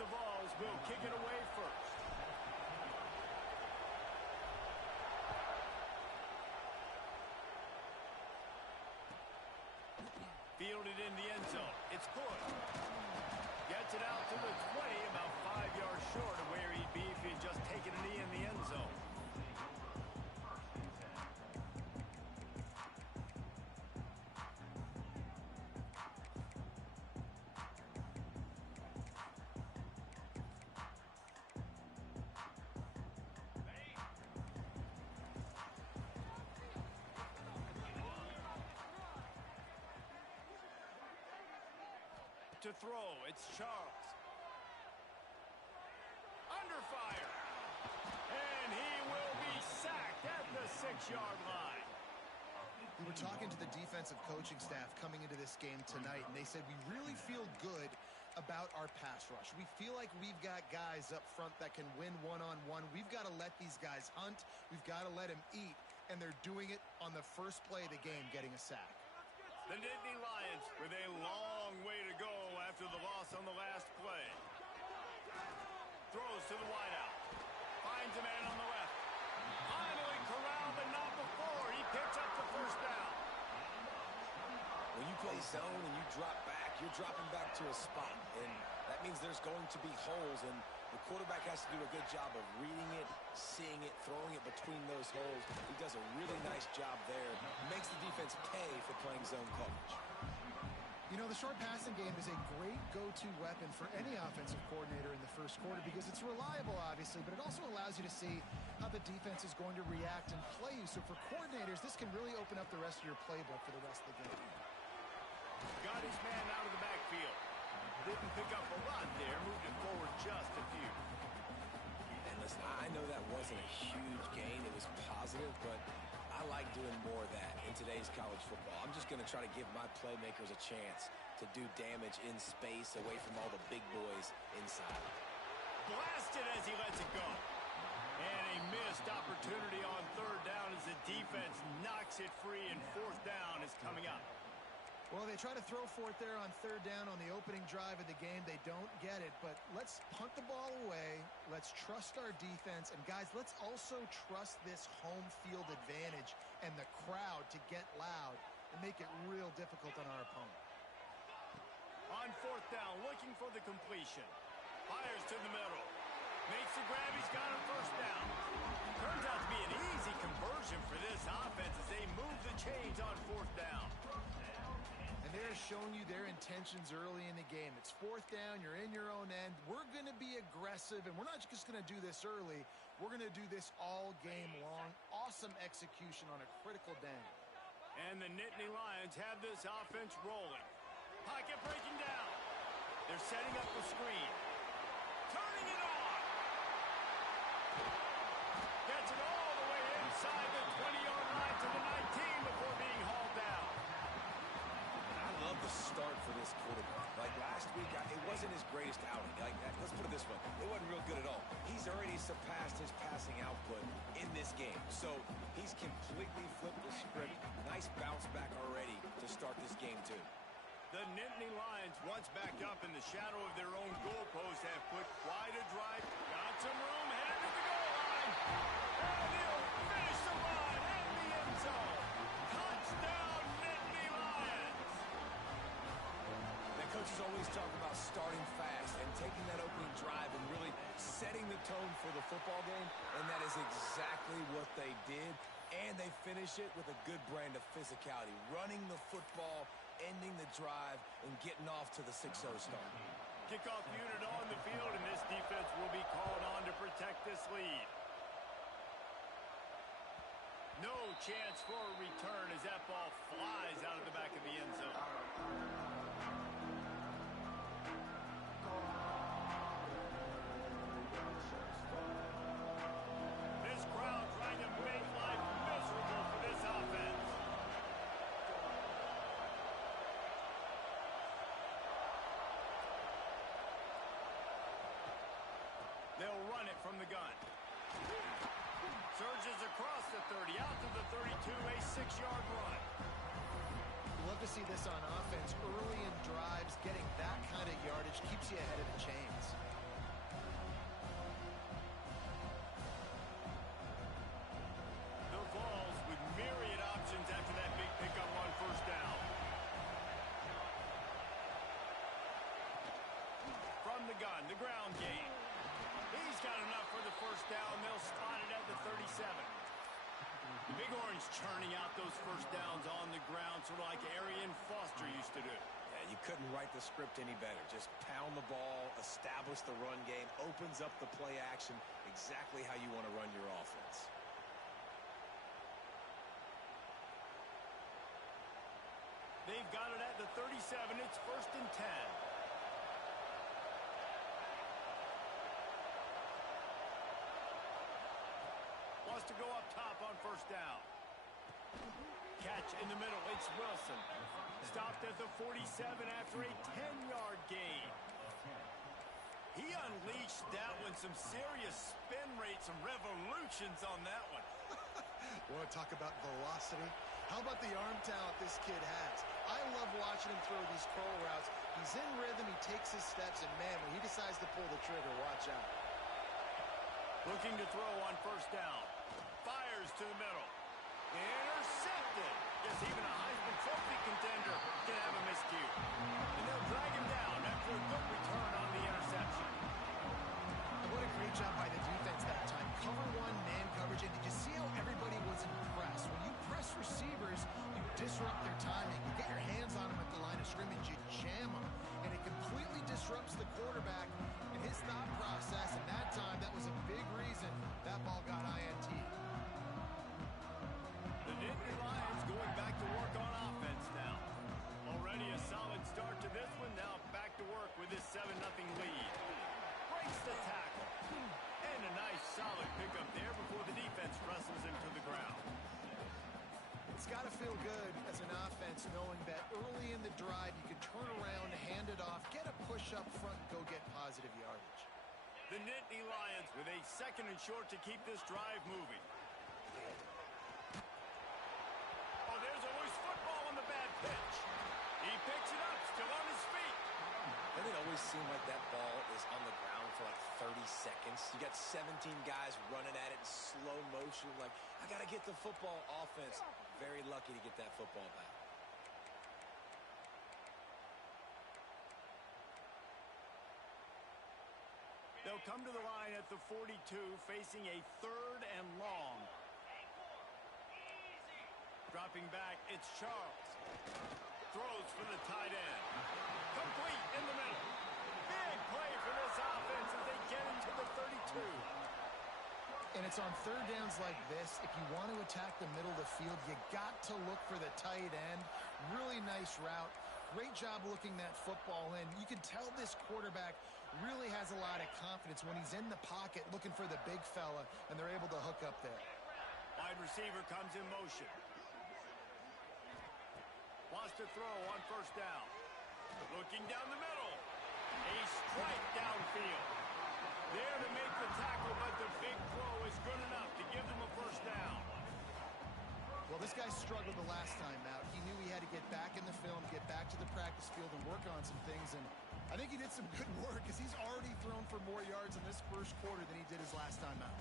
the Vols will kick it away first. Fielded in the end zone. It's good. Gets it out to the 20, about 5 yards short of where he'd be if he'd just taken a knee in the end zone. To throw, it's Charles. Under fire. And he will be sacked at the 6-yard line. We were talking to the defensive coaching staff coming into this game tonight, and they said we really feel good about our pass rush. We feel like we've got guys up front that can win one-on-one. We've got to let these guys hunt. We've got to let them eat, and they're doing it on the first play of the game, getting a sack. The Nittany Lions with a long way to go after the loss on the last play. Throws to the wideout. Finds a man on the left. Finally corralled, but not before. He picks up the first down. When you play zone and you drop back, you're dropping back to a spot. And that means there's going to be holes, and the quarterback has to do a good job of reading it, seeing it, throwing it between those holes. He does a really nice job there. Makes the defense pay for playing zone coverage. You know, the short passing game is a great go-to weapon for any offensive coordinator in the first quarter because it's reliable, obviously, but it also allows you to see how the defense is going to react and play you. So for coordinators, this can really open up the rest of your playbook for the rest of the game. Got his man out of the backfield. Didn't pick up a lot there, moved it forward just a few. And listen, I know that wasn't a huge gain. It was positive, but I like doing more of that in today's college football. I'm just going to try to give my playmakers a chance to do damage in space away from all the big boys inside. Blasted as he lets it go. And a missed opportunity on third down as the defense knocks it free, and fourth down is coming up. Well, they try to throw for it there on third down on the opening drive of the game. They don't get it, but let's punt the ball away. Let's trust our defense. And, guys, let's also trust this home field advantage and the crowd to get loud and make it real difficult on our opponent. On fourth down, looking for the completion. Fires to the middle. Makes the grab. He's got a first down. Turns out to be an easy conversion for this offense as they move the chains on fourth down. And they're showing you their intentions early in the game. It's fourth down. You're in your own end. We're going to be aggressive, and we're not just going to do this early. We're going to do this all game long. Awesome execution on a critical down. And the Nittany Lions have this offense rolling. Pocket breaking down. They're setting up the screen. Turning it on. Gets it all the way inside the 20-yard line to the 19 before being hauled down. I love the start for this quarterback. Like last week, it wasn't his greatest outing. Let's put it this way. It wasn't real good at all. He's already surpassed his passing output in this game. So he's completely flipped the script. Nice bounce back already to start this game, too. The Nittany Lions, once back up in the shadow of their own goalpost, have put quite a drive. Got some room, headed to the goal line. And he'll finish the run in the end zone. Touchdown, Nittany Lions. Coaches always talk about starting fast and taking that opening drive and really setting the tone for the football game, and that is exactly what they did. And they finish it with a good brand of physicality, running the football, ending the drive, and getting off to the 6-0 start. Kickoff unit on the field, and this defense will be called on to protect this lead. No chance for a return as that ball flies out of the back of the end zone. This crowd trying to make life miserable for this offense. They'll run it from the gun. Surges across the 30, out to the 32, a 6-yard run. Love to see this on offense. Early in drives, getting that kind of yardage keeps you ahead of the chains. shotgun, the ground game. He's got enough for the first down. They'll spot it at the 37. The Big Orange churning out those first downs on the ground, sort of like Arian Foster used to do. Yeah, you couldn't write the script any better. Just pound the ball, establish the run game, opens up the play action, exactly how you want to run your offense. They've got it at the 37. It's 1st and 10. Wants to go up top on first down. Catch in the middle. It's Wilson. Stopped at the 47 after a 10-yard gain. He unleashed that one. Some serious spin rate, some revolutions on that one. Want to talk about velocity? How about the arm talent this kid has? I love watching him throw these curl routes. He's in rhythm. He takes his steps. And, man, when he decides to pull the trigger, watch out. Looking to throw on first down. Fires to the middle. Intercepted. Guess even a Heisman Trophy contender can have a miscue. And they'll drag him down after a good return on the interception. And what a great job by the defense that time. Cover one, man coverage. And did you see how everybody was impressed? When you press receivers, you disrupt their timing. You get your hands on them at the line of scrimmage. You jam them. And it completely disrupts the quarterback and his thought process. And that time, that was a big reason that ball got INT. The Nittany Lions going back to work on offense now. Already a solid start to this one. Now back to work with this 7-0 lead. Breaks the tackle. And a nice solid pickup there before the defense wrestles him to the ground. It's got to feel good as an offense knowing that early in the drive you can turn around, hand it off, get a push up front, and go get positive yardage. The Nittany Lions with a 2nd and short to keep this drive moving. Oh, there's a loose football on the bad pitch. He picks it up, still on his feet. Doesn't it always seem like that ball is on the ground for like 30 seconds? You got 17 guys running at it in slow motion. Like, I got to get the football. Offense, very lucky to get that football back. They'll come to the line at the 42, facing a 3rd and long. Dropping back, it's Charles. Throws for the tight end. Complete in the middle. Big play for this offense as they get into the 32. And it's on 3rd downs like this. If you want to attack the middle of the field, you got to look for the tight end. Really nice route. Great job looking that football in. You can tell this quarterback really has a lot of confidence when he's in the pocket looking for the big fella, and they're able to hook up there. Wide receiver comes in motion. Wants to throw on first down. Looking down the middle. A strike downfield. There to make the tackle, but the big throw is good enough to give them a first down. Well, this guy struggled the last time out. He knew he had to get back in the film, get back to the practice field, and work on some things. And I think he did some good work because he's already thrown for more yards in this first quarter than he did his last time out.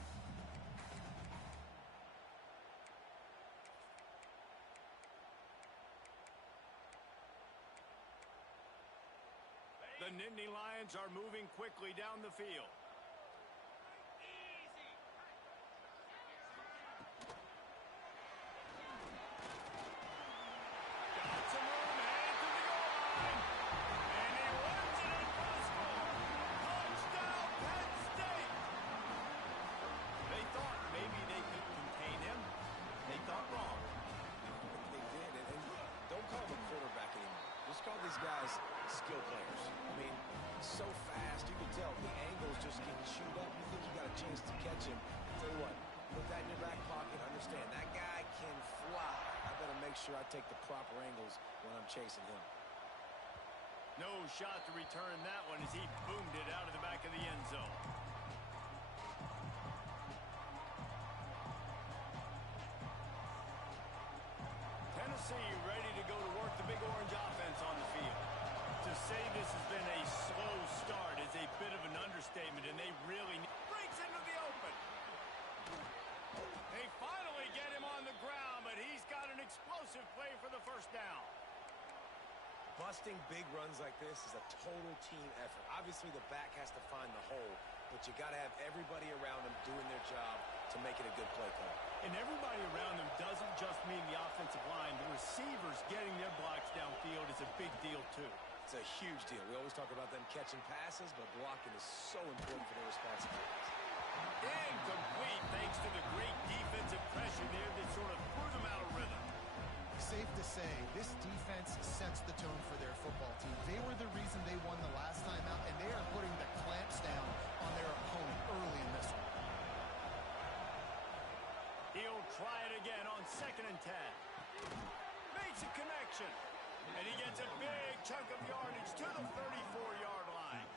The Nittany Lions are moving quickly down the field. Got some room, headed to the goal line. And he runs it in for the score. Touchdown, Penn State. They thought maybe they could contain him. They thought wrong. They did, and don't call them a quarterback anymore. Just call these guys skill players. I mean, so fast, you can tell the angles just get chewed up. You think you got a chance to catch him. Tell you what, put that in your back pocket. Understand, that guy can fly. I better make sure I take the proper angles when I'm chasing him. No shot to return that one as he boomed it out of the back of the end zone. Tennessee ready to go to work the Big Orange offense on the field. To say this has been a slow start is a bit of an understatement, and they really breaks into the open. They finally get him on the ground, but he's got an explosive play for the first down. Busting big runs like this is a total team effort. Obviously, the back has to find the hole, but you got to have everybody around them doing their job to make it a good play call. And everybody around them doesn't just mean the offensive line. The receivers getting their blocks downfield is a big deal, too. It's a huge deal. We always talk about them catching passes, but blocking is so important for their responsibilities. Incomplete thanks to the great defensive pressure there that sort of threw them out of rhythm. Safe to say, this defense sets the tone for their football team. They were the reason they won the last time out, and they are putting the clamps down on their opponent early in this one. He'll try it again on 2nd and 10. Makes a connection. And he gets a big chunk of yardage to the 34-yard line.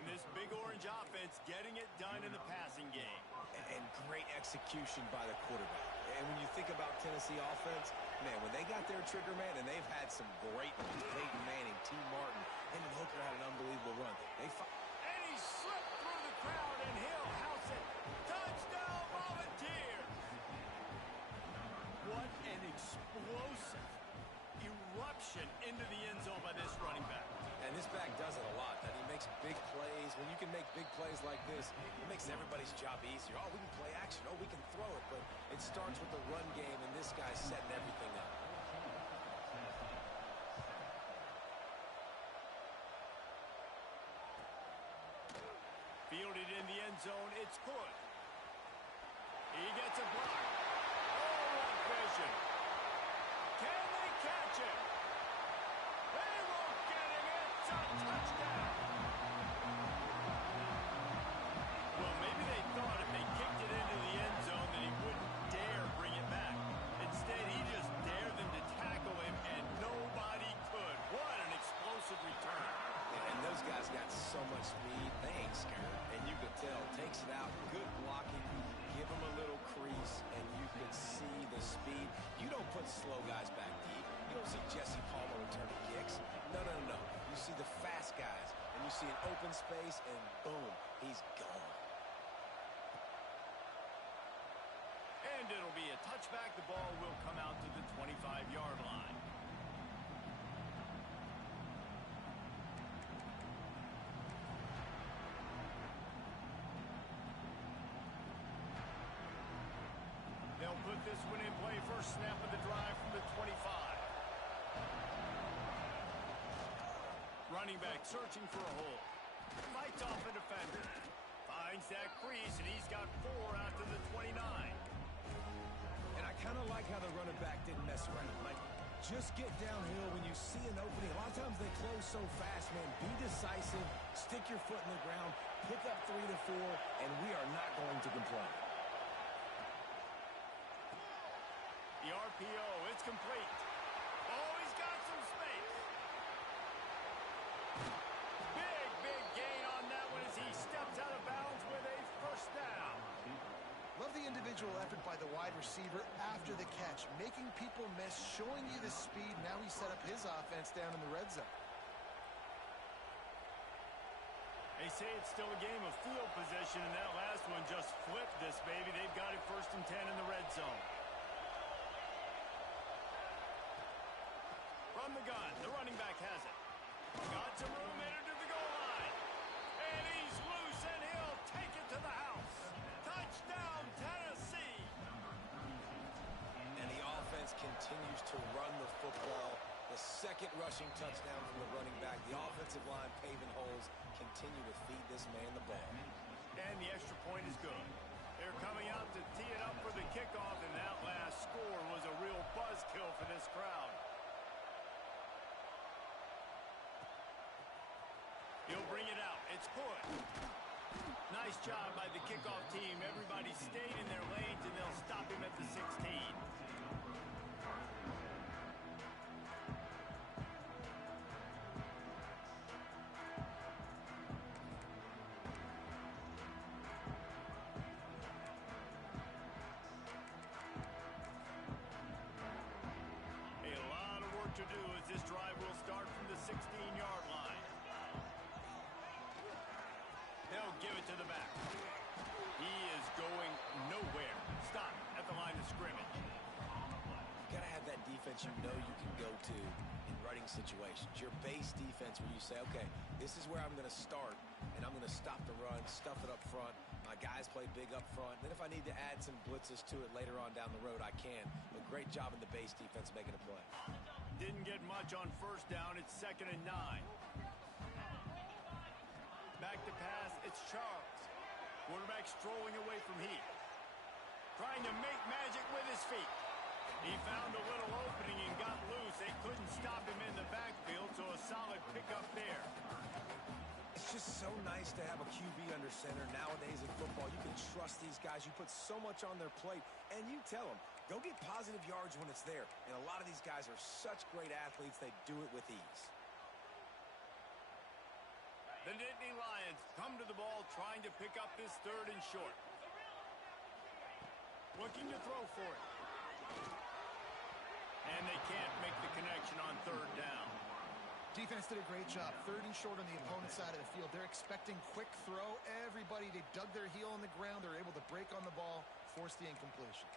And this big orange offense getting it done in the passing game. And great execution by the quarterback. And when you think about Tennessee offense, man, when they got their trigger man, and they've had some great ones, Peyton Manning, T. Martin, and Hooker had an unbelievable run. And he slipped through the crowd, and he'll house it. Touchdown, Volunteers! What an explosive eruption into the end zone by this running back. And this back does it a lot. That he makes big plays. When you can make big plays like this, it makes everybody's job easier. Oh, we can play action. Oh, we can throw it. But it starts with the run game, and this guy's setting everything up. Fielded in the end zone, it's good. He gets a block. Oh, what vision. Can they catch him? They won't get him. It's a touchdown. Well, maybe they thought if they kicked it into the end zone that he wouldn't dare bring it back. Instead, he just dared them to tackle him, and nobody could. What an explosive return. And those guys got so much speed, they ain't scared. And you could tell, takes it out, good blocking, give them a little crease, and you can see the speed. You don't put slow guys back deep. You don't see Jesse Palmer returning kicks. No, no, no. You see the fast guys, and you see an open space, and boom, he's gone. And it'll be a touchback. The ball will come out to the 25-yard line. They'll put this one in play. First snap of the drive from the 25. Running back searching for a hole. Fights off a defender. Finds that crease, and he's got 4 out to the 29. And I kind of like how the running back didn't mess around. Like, just get downhill when you see an opening. A lot of times they close so fast, man. Be decisive. Stick your foot in the ground. Pick up 3 to 4, and we are not going to complain. The RPO, it's complete. Oh, he's got some space. Big gain on that one as he steps out of bounds with a first down. Love the individual effort by the wide receiver after the catch, making people miss, showing you the speed. Now he set up his offense down in the red zone. They say it's still a game of field position, and that last one just flipped this baby. They've got it 1st and 10 in the red zone. From the gun, the running back has it. Got some room, headed to the goal line. And he's loose, and he'll take it to the house. Touchdown, Tennessee. And the offense continues to run the football. The second rushing touchdown from the running back. The offensive line paving holes. Continue to feed this man the ball. And the extra point is good. They're coming out to tee it up for the kickoff, and that last score was a real buzzkill for this crowd. He'll bring it out. It's good. Nice job by the kickoff team. Everybody stayed in their lanes, and they'll stop him at the 16. A lot of work to do as this drive will start from the 16-yard line. They'll give it to the back. He is going nowhere. Stop at the line of scrimmage. You got to have that defense you know you can go to in running situations. Your base defense where you say, okay, this is where I'm going to start, and I'm going to stop the run, stuff it up front. My guys play big up front. Then if I need to add some blitzes to it later on down the road, I can. But great job in the base defense making a play. Didn't get much on first down. It's 2nd and 9. Back to pass. It's Charles. Quarterback strolling away from Heath. Trying to make magic with his feet. He found a little opening and got loose. They couldn't stop him in the backfield, so a solid pickup there. It's just so nice to have a QB under center nowadays in football. You can trust these guys. You put so much on their plate, and you tell them, go get positive yards when it's there. And a lot of these guys are such great athletes, they do it with ease. The Nittany Lions come to the ball trying to pick up this 3rd and short. Looking to throw for it. And they can't make the connection on 3rd down. Defense did a great job. 3rd and short on the opponent's side of the field. They're expecting quick throw. Everybody, they dug their heel on the ground. They're able to break on the ball, force the incompletion.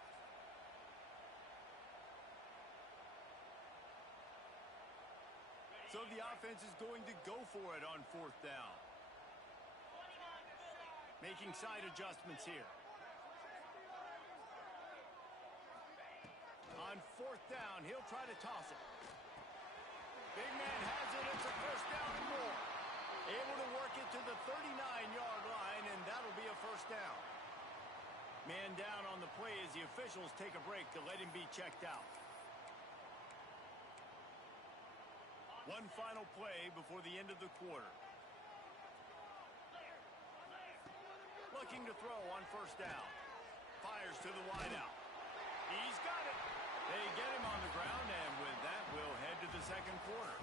So the offense is going to go for it on 4th down. Making side adjustments here. On 4th down, he'll try to toss it. Big man has it. It's a 1st down and more. Able to work it to the 39-yard line, and that'll be a 1st down. Man down on the play as the officials take a break to let him be checked out. One final play before the end of the quarter. Looking to throw on 1st down. Fires to the wideout. He's got it. They get him on the ground, and with that, we'll head to the 2nd quarter.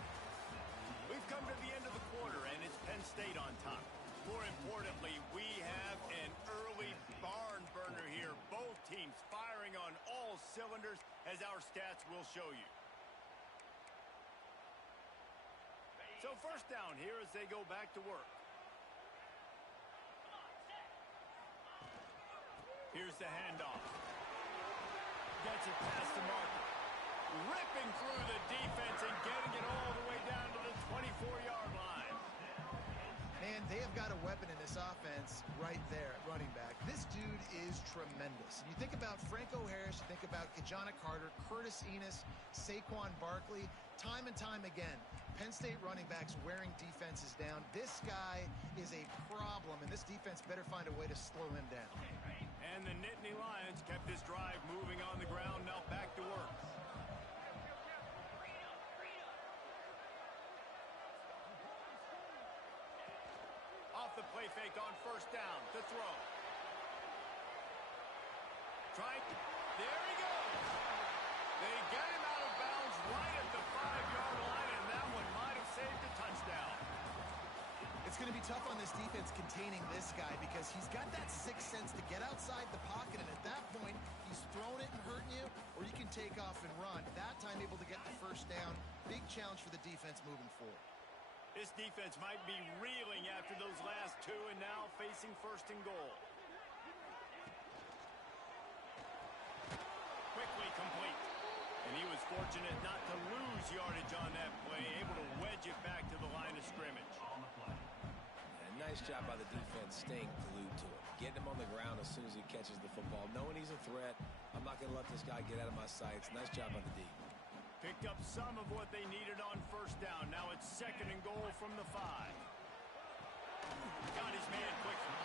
We've come to the end of the quarter, and it's Penn State on top. More importantly, we have an early barn burner here. Both teams firing on all cylinders, as our stats will show you. So 1st down here as they go back to work. Here's the handoff. Gets it past the marker. Ripping through the defense and getting it all the way down to the 24-yard line. Man, they have got a weapon in this offense right there at running back. This dude is tremendous. You think about Franco Harris, you think about Kajana Carter, Curtis Enos, Saquon Barkley. Time and time again, Penn State running backs wearing defenses down. This guy is a problem, and this defense better find a way to slow him down. And the Nittany Lions kept this drive moving on the ground, now back to work. Off the play fake on 1st down to throw. There he goes. They get him out of bounds right at the 5-yard line, and that one might have saved a touchdown. It's going to be tough on this defense containing this guy because he's got that sixth sense to get outside the pocket, and at that point, he's throwing it and hurting you, or you can take off and run. That time able to get the 1st down. Big challenge for the defense moving forward. This defense might be reeling after those last 2 and now facing 1st and goal. Quickly complete. And he was fortunate not to lose yardage on that play, able to wedge it back to the line of scrimmage. And nice job by the defense staying glued to it. Getting him on the ground as soon as he catches the football. Knowing he's a threat, I'm not going to let this guy get out of my sights. Nice job by the D. Picked up some of what they needed on 1st down. Now it's 2nd and goal from the 5. Got his man quickly.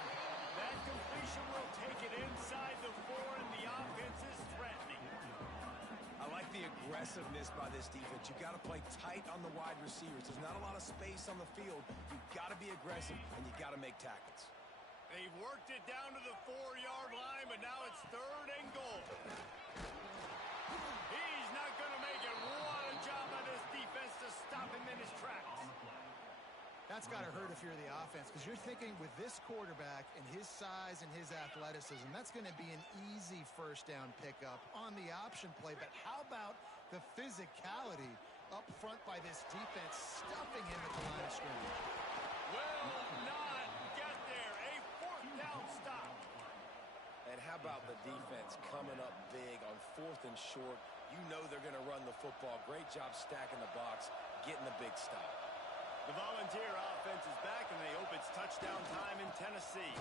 That completion will take it inside the 4, and the offense is threatening. I like the aggressiveness by this defense. You've got to play tight on the wide receivers. There's not a lot of space on the field. You've got to be aggressive, and you've got to make tackles. They've worked it down to the 4-yard line, but now it's 3rd and goal. He's not going to make it. What a job by this defense to stop him in his tracks. That's got to hurt if you're the offense, because you're thinking with this quarterback and his size and his athleticism, that's going to be an easy 1st down pickup on the option play. But how about the physicality up front by this defense, stuffing him at the line of scrimmage? Will not get there. A 4th down stop. And how about the defense coming up big on 4th and short, You know they're going to run the football. Great job stacking the box, getting the big stop. The Volunteer offense is back, and they hope it's touchdown time in Tennessee.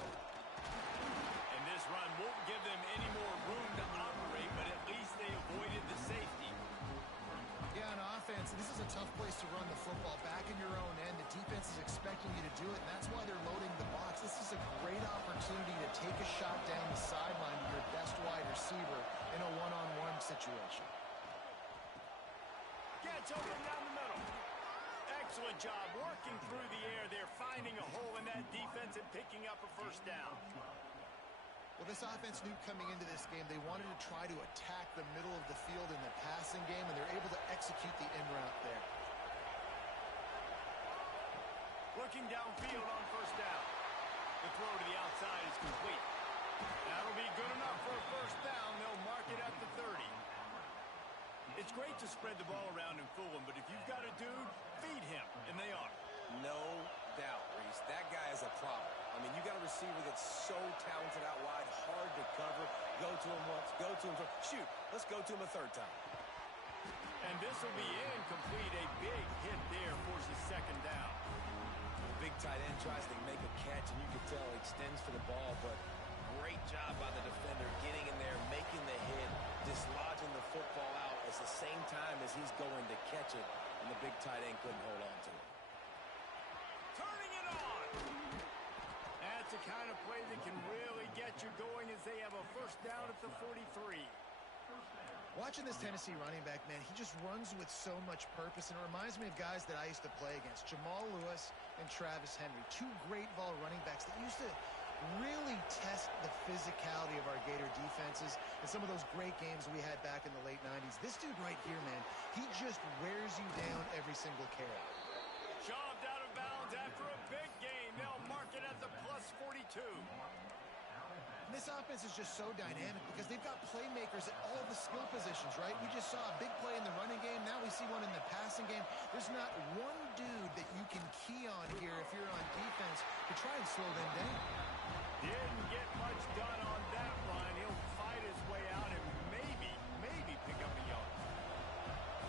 And this run won't give them any more room to operate, but at least they avoided the safety. Yeah, on offense, this is a tough place to run the football. Back in your own end, the defense is expecting you to do it, and that's why they're loading the box. This is a great opportunity to take a shot down the sideline to your best wide receiver in a one-on-one situation. Gets open down the middle. Excellent job working through the air there, finding a hole in that defense and picking up a first down. Well, this offense knew coming into this game they wanted to try to attack the middle of the field in the passing game, and they're able to execute the in route there. Looking downfield on first down. The throw to the outside is complete. That'll be good enough for a first down. They'll mark it at the 30. It's great to spread the ball around and fool him, but if you've got a dude, feed him, and they are. No doubt, Reese. That guy is a problem. I mean, you got a receiver that's so talented out wide, hard to cover. Go to him once, go to him twice. Shoot, let's go to him a third time. And this will be incomplete. A big hit there forces second down. The big tight end tries to make a catch, and you can tell he extends for the ball, but great job by the defender getting in there, making the hit, dislodging the football out at the same time as he's going to catch it, and the big tight end couldn't hold on to it. Turning it on. That's the kind of play that can really get you going as they have a first down at the 43. Watching this Tennessee running back, man, he just runs with so much purpose, and it reminds me of guys that I used to play against, Jamal Lewis and Travis Henry, two great ball running backs that used to really test the physicality of our Gator defenses in some of those great games we had back in the late 90s. This dude right here, man, he just wears you down every single carry. Shoved out of bounds after a big gain. They'll mark it at the plus 42. This offense is just so dynamic because they've got playmakers at all the skill positions, right? We just saw a big play in the running game. Now we see one in the passing game. There's not one dude that you can key on here if you're on defense to try and slow them down. Didn't get much done on that run. He'll fight his way out and maybe pick up a yard.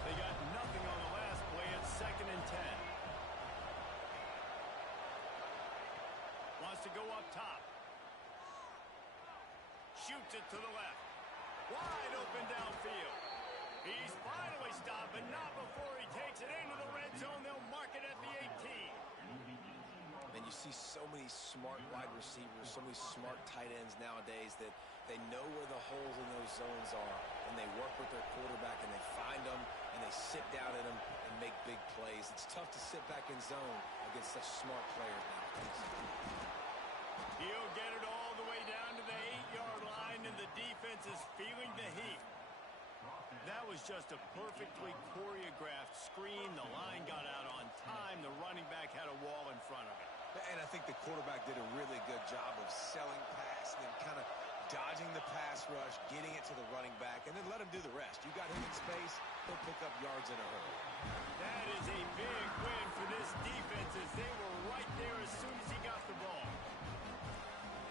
They got nothing on the last play. It's 2nd and 10. Wants to go up top. Shoots it to the left. Wide open downfield. He's finally stopped, but not before he takes it into the red zone. They'll mark it at the 18. And you see so many smart wide receivers, so many smart tight ends nowadays that they know where the holes in those zones are, and they work with their quarterback, and they find them, and they sit down in them and make big plays. It's tough to sit back in zone against such smart players nowadays. He'll get it all the way down to the 8-yard line, and the defense is feeling the heat. That was just a perfectly choreographed screen. The line got out on time. The running back had a wall in front of it. And I think the quarterback did a really good job of selling pass and then kind of dodging the pass rush, getting it to the running back, and then let him do the rest. You got him in space, he'll pick up yards in a hurry. That is a big win for this defense as they were right there as soon as he got the ball.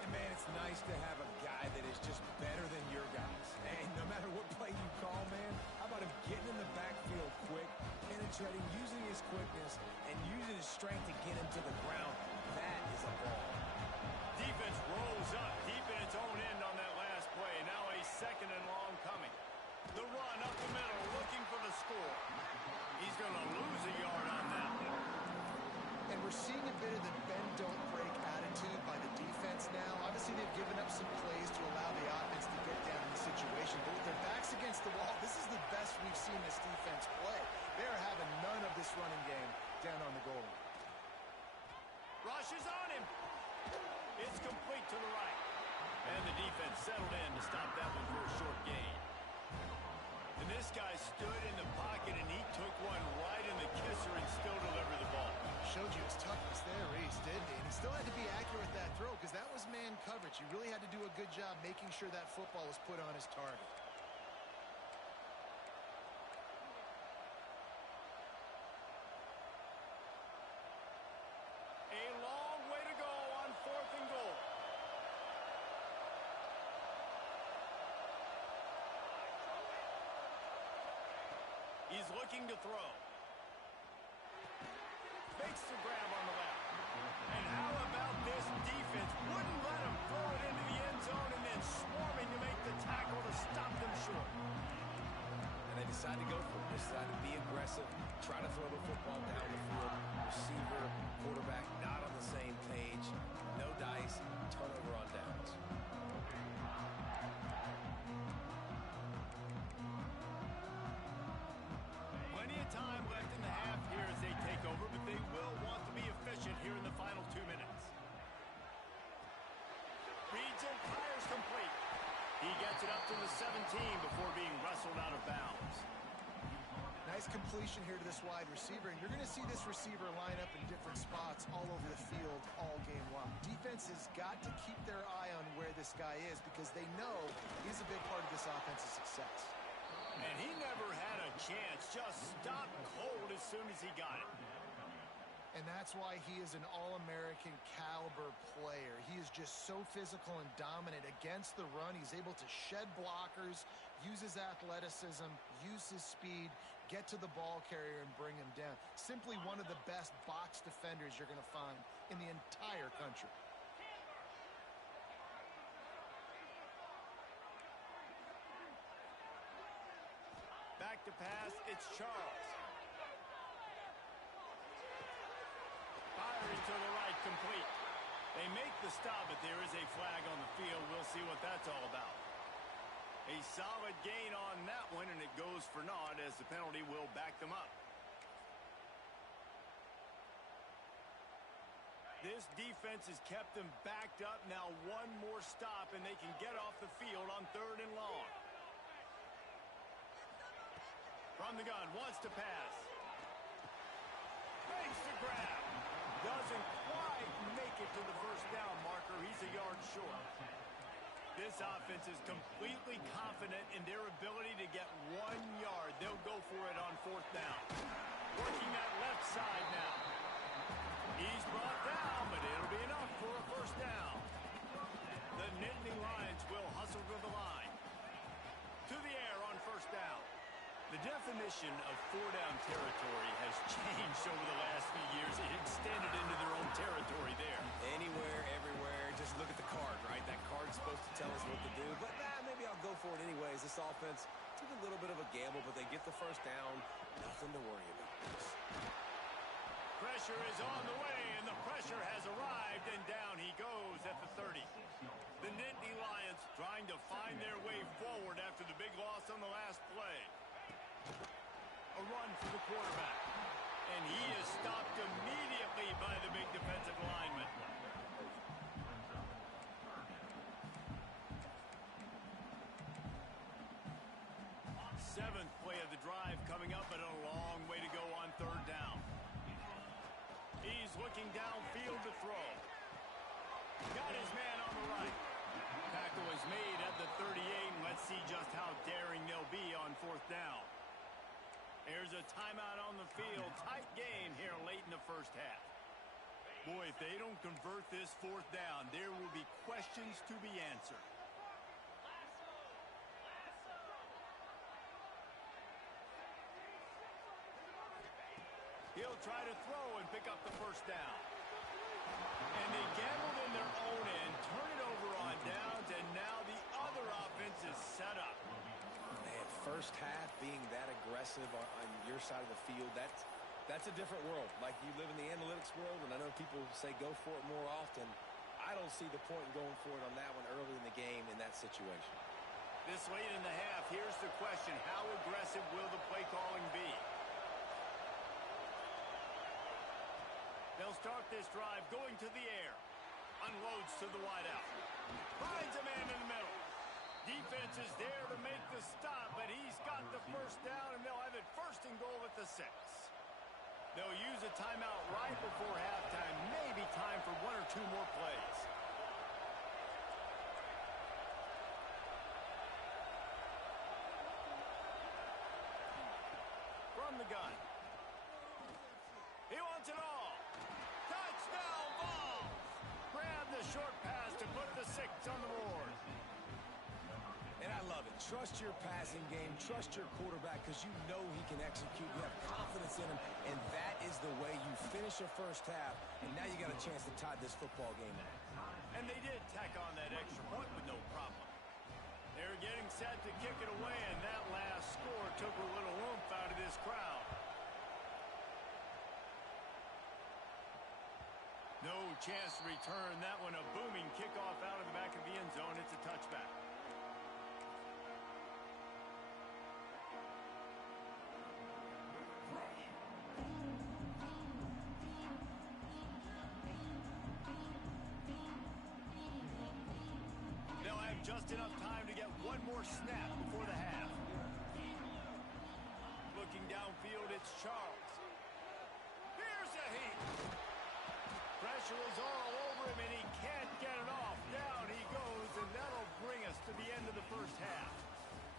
And, man, it's nice to have a guy that is just better than your guys. And no matter what play you call, man, how about him getting in the backfield quick, penetrating, using his quickness, and using his strength to get him to the ground. That is a ball. Defense rolls up deep in its own end on that last play. Now a 2nd and long coming. The run up the middle, looking for the score. He's going to lose a yard on that one. And we're seeing a bit of the bend, don't break attitude by the defense now. Obviously, they've given up some plays to allow the offense to get down in the situation. But with their backs against the wall, this is the best we've seen this defense play. They're having none of this running game down on the goal line. Rush is on him. It's complete to the right. And the defense settled in to stop that one for a short gain. And this guy stood in the pocket, and he took one right in the kisser and still delivered the ball. Showed you his toughness there, Reese, didn't he? And he still had to be accurate with that throw because that was man coverage. He really had to do a good job making sure that football was put on his target. A long way to go on 4th and goal. is looking to throw. Makes the grab on the left. And how about this defense? Wouldn't let him throw it into the end zone and then swarming to make the tackle to stop them short. And they decide to go for it. They decide to be aggressive, try to throw the football down the field. Receiver, quarterback not on the same page. No dice, turnover on downs. Plenty of time left in the half here as they take over, but they will want to be efficient here in the final 2 minutes. Reads and fires complete. He gets it up to the 17 before being wrestled out of bounds. Nice completion here to this wide receiver, and you're going to see this receiver line up in different spots all over the field all game long. Defense has got to keep their eye on where this guy is because they know he's a big part of this offense's success. And he never had a chance, just stopped cold as soon as he got it. And that's why he is an All-American caliber player. He is just so physical and dominant against the run. He's able to shed blockers, use his athleticism, use his speed, get to the ball carrier and bring him down. Simply one of the best box defenders you're going to find in the entire country. Back to pass, it's Charles. Firing to the right, complete. They make the stop, but there is a flag on the field. We'll see what that's all about. A solid gain on that one, and it goes for naught as the penalty will back them up. This defense has kept them backed up. Now one more stop, and they can get off the field on 3rd and long. From the gun, wants to pass. Makes the grab. Doesn't quite make it to the first down marker. He's a yard short. This offense is completely confident in their ability to get 1 yard. They'll go for it on 4th down. Working that left side now. He's brought down, but it'll be enough for a first down. The Nittany Lions will hustle to the line. To the air on 1st down. The definition of 4-down territory has changed over the last few years. It extended into their own territory there. Anywhere, everywhere, just look at the card, right? That card's supposed to tell us what to do, but maybe I'll go for it anyways. This offense took a little bit of a gamble, but they get the first down. Nothing to worry about. Pressure is on the way, and the pressure has arrived, and down he goes at the 30. The Nittany Lions trying to find their way forward after the big loss on the last play. A run for the quarterback. And he is stopped immediately by the big defensive lineman. Seventh play of the drive coming up, but a long way to go on 3rd down. He's looking downfield to throw. Got his man on the right. Tackle is made at the 38, and let's see just how daring they'll be on 4th down. There's a timeout on the field. Tight game here late in the first half. Boy, if they don't convert this 4th down, there will be questions to be answered. He'll try to throw and pick up the first down. And they gambled in their own end, turn it over on downs, and now the other offense is set up. Man, first half being that aggressive on your side of the field, that's a different world. Like, you live in the analytics world, and I know people say go for it more often. I don't see the point in going for it on that one early in the game in that situation. This late in the half, here's the question. How aggressive will the play calling be? They'll start this drive going to the air. Unloads to the wideout. Finds a man in the middle. Defense is there to make the stop, but he's got the first down, and they'll have it 1st and goal at the 6. They'll use a timeout right before halftime. Maybe time for 1 or 2 more plays. From the gun. He wants it all. Touchdown ball. Grab the short pass to put the 6 on the board. And I love love it. Trust your passing game. Trust your quarterback because you know he can execute. You have confidence in him, and that is the way you finish a first half, and now you got a chance to tie this football game up. And they did tack on that extra point with no problem. They were getting set to kick it away, and that last score took a little oomph out of this crowd. No chance to return that one. A booming kickoff out of the back of the end zone. It's a touchback. They'll have just enough time to get one more snap before the half. Looking downfield, it's Charles. Here's a heat. Pressure is all over him, and he can't get it off. Down he goes, and that'll bring us to the end of the first half.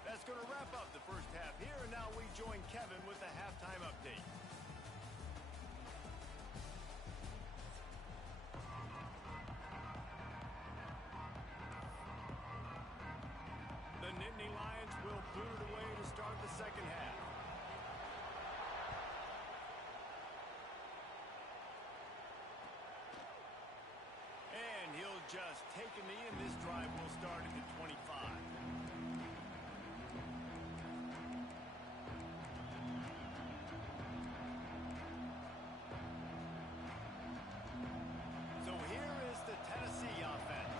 That's going to wrap up the first half here, and now we join Kevin with the halftime update. The Nittany Lions will boot it away to start the second half. And he'll just take a knee, and this drive will start at the 25. So here is the Tennessee offense.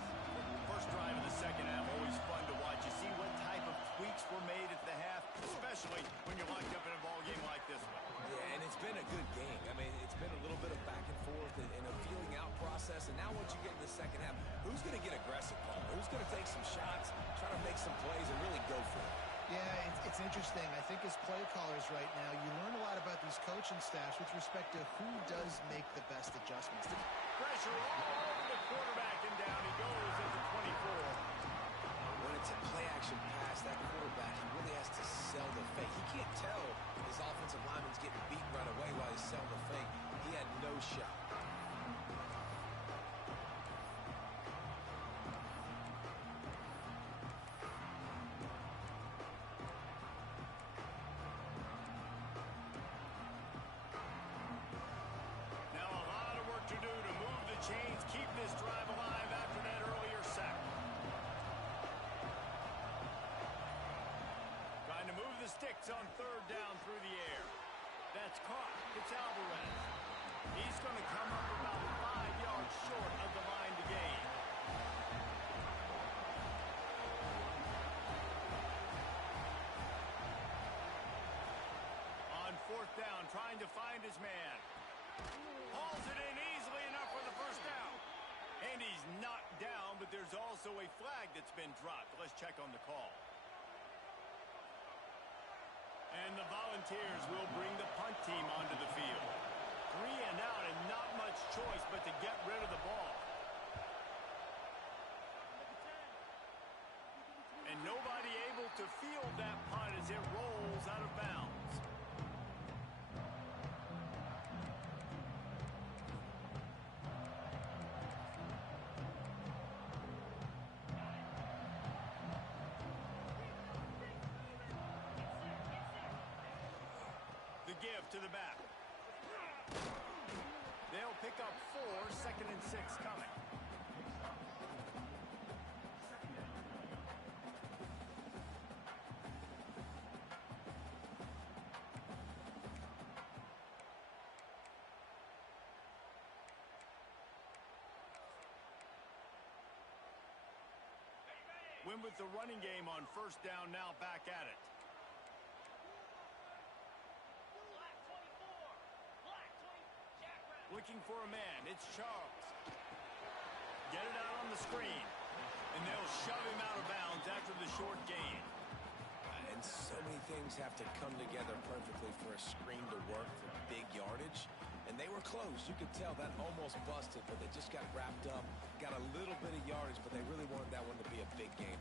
First drive of the second half, always fun to watch. You see what type of tweaks were made at the half, especially when you're locked up in a ball game like this one. Yeah, and it's been a good game. I mean, it's been a little bit of back and forth and a feeling out process. And now once you get in the second half, who's going to get aggressive, Paul? Who's going to take some shots, try to make some plays, and really go for it? Yeah, it's interesting. I think as play callers right now, you learn a lot about these coaching staffs with respect to who does make the best adjustments. Pressure all over the quarterback, and down he goes at the 24. When it's a play-action pass, that quarterback, he really has to sell the fake. He can't tell his offensive lineman's getting beat right away while he's selling the fake. He had no shot. Now a lot of work to do to move the chains, keep this drive alive after that earlier sack. Trying to move the sticks on third down through the air. That's caught. It's Alvarez. He's going to come up about 5 yards short of the line to gain. On fourth down, trying to find his man. Hauls it in easily enough for the first down. And he's knocked down, but there's also a flag that's been dropped. Let's check on the call. And the Volunteers will bring the punt team onto the field. 3 and out, and not much choice but to get rid of the ball. And nobody able to field that punt as it rolls out of bounds. The give to the back. They'll pick up 4, 2nd and 6 coming. Win with the running game on first down, now back at it. Looking for a man. It's Charles. Get it out on the screen. And they'll shove him out of bounds after the short gain. And so many things have to come together perfectly for a screen to work for big yardage. And they were close. You could tell that almost busted, but they just got wrapped up, got a little bit of yardage, but they really wanted that one to be a big game.